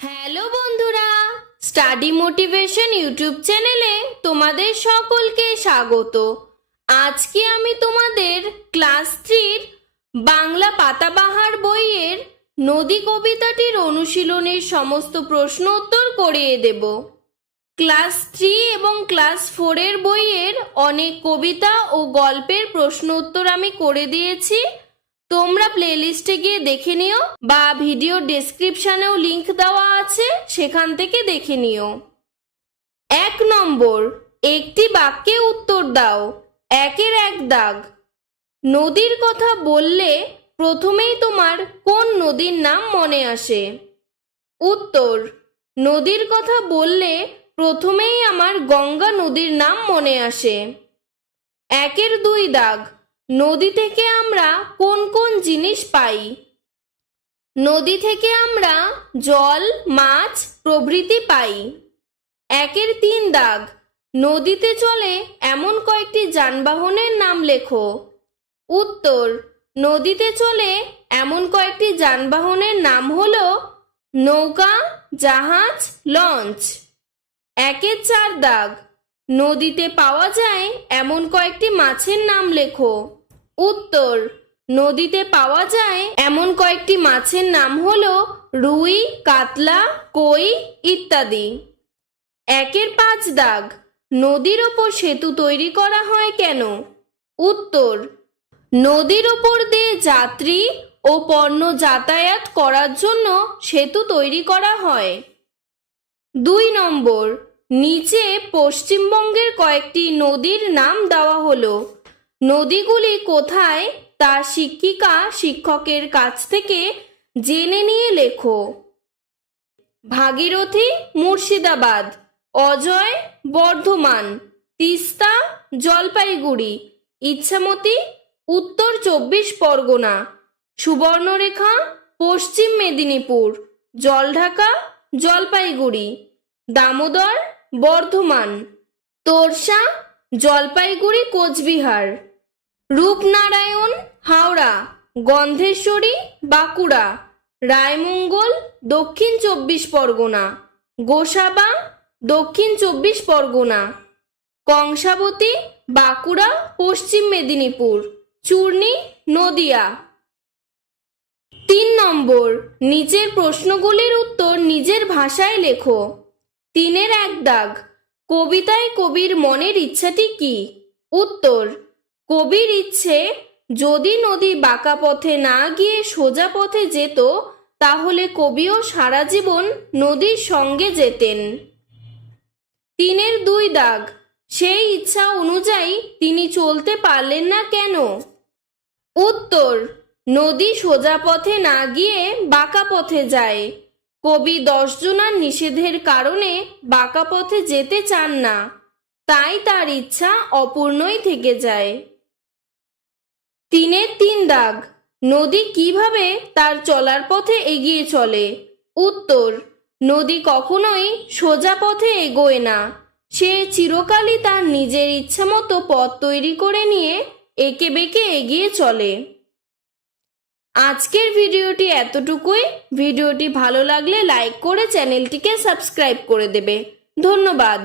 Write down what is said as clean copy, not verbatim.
Hello বন্ধুরা, study motivation YouTube চ্যানেলে তোমাদের সকলকে স্বাগত। আজকে আমি তোমাদের ক্লাস 3 বাংলা পাতাবাহার বইয়ের নদী কবিতাটির অনুশীলনের সমস্ত প্রশ্ন উত্তর করিয়ে দেব। ক্লাস 3 এবং ক্লাস 4 এর বইয়ের অনেক কবিতা ও গল্পের প্রশ্ন উত্তর আমি করে দিয়েছি। তোমরা প্লেলিস্টে গিয়ে দেখে নিও বা ভিডিও ডেসক্রিপশনেও লিংক দেওয়া আছে, সেখান থেকে দেখে নিও। 1 নম্বর, একটি বাক্যে উত্তর দাও। 1-এর 1 দাগ। নদীর কথা বললে প্রথমেই তোমার কোন নদীর নাম মনে আসে? উত্তর, নদীর কথা বললে প্রথমেই আমার গঙ্গা নদীর নাম মনে আসে। 1-এর 2 দাগ। নদী থেকে আমরা কোন কোন জিনিস পাই? নদী থেকে আমরা জল, মাছ প্রভৃতি পাই। 1-এর 3 দাগ। নদীতে চলে এমন কয়েকটি যানবাহনের নাম লেখো। উত্তর, নদীতে চলে এমন কয়েকটি যানবাহনের নাম হলো নৌকা, জাহাজ, লঞ্চ। 1-এর 4 দাগ। নদীতে পাওয়া যায় এমন কয়েকটি মাছের নাম লেখো। উত্তর, নদীতে পাওয়া যায় এমন কয়েকটি মাছের নাম হলো রুই, কাতলা, কই ইত্যাদি। 1-এর 5 দাগ। নদীর ওপর সেতু তৈরি করা হয় কেন? উত্তর, নদীর ওপর দিয়ে যাত্রী ও পণ্য যাতায়াত করার জন্য সেতু তৈরি করা হয়। 2 নম্বর, নিচে পশ্চিমবঙ্গের কয়েকটি নদীর নাম দেওয়া হলো। নদীগুলি কোথায় তা শিক্ষিকা শিক্ষকের কাছ থেকে জেনে নিয়ে লেখো। ভাগীরথী মুর্শিদাবাদ, অজয় বর্ধমান, তিস্তা জলপাইগুড়ি, ইচ্ছামতি উত্তর 24 পরগনা, সুবর্ণরেখা পশ্চিম মেদিনীপুর, জলঢাকা জলপাইগুড়ি, দামোদর বর্ধমান, তোরসা জলপাইগুড়ি কোচবিহার, রূপনারায়ণ হাওড়া, গন্ধেশ্বরী বাঁকুড়া, রায়মঙ্গল দক্ষিণ 24 পরগনা, গোসাবা দক্ষিণ 24 পরগনা, কংসাবতী বাঁকুড়া পশ্চিম মেদিনীপুর, চূর্ণী নদিয়া। 3 নম্বর, নিচের প্রশ্নগুলির উত্তর নিজের ভাষায় লেখো। 3-এর 1 দাগ। কবিতায় কবির মনের ইচ্ছাটি কি? উত্তর, কবির ইচ্ছে যদি নদী বাঁকা পথে না গিয়ে সোজা পথে যেত তাহলে কবিও সারা জীবন নদীর সঙ্গে যেতেন। 3-এর 2 দাগ। সেই ইচ্ছা অনুযায়ী তিনি চলতে পারলেন না কেন? উত্তর, নদী সোজা পথে না গিয়ে বাঁকা পথে যায়। কবি 10 জনার নিষেধের কারণে বাঁকা পথে যেতে চান না, তাই তার ইচ্ছা অপূর্ণই থেকে যায়। 3-এর 3 দাগ। নদী কিভাবে তার চলার পথে এগিয়ে চলে? উত্তর, নদী কখনোই সোজা পথে এগোয় না, সে চিরকালই তার নিজের ইচ্ছা মতো পথ তৈরি করে নিয়ে এঁকে বেঁকে এগিয়ে চলে। আজকের ভিডিওটি এতটুকুই। ভিডিওটি ভালো লাগলে লাইক করে চ্যানেলটিকে সাবস্ক্রাইব করে দেবে। ধন্যবাদ।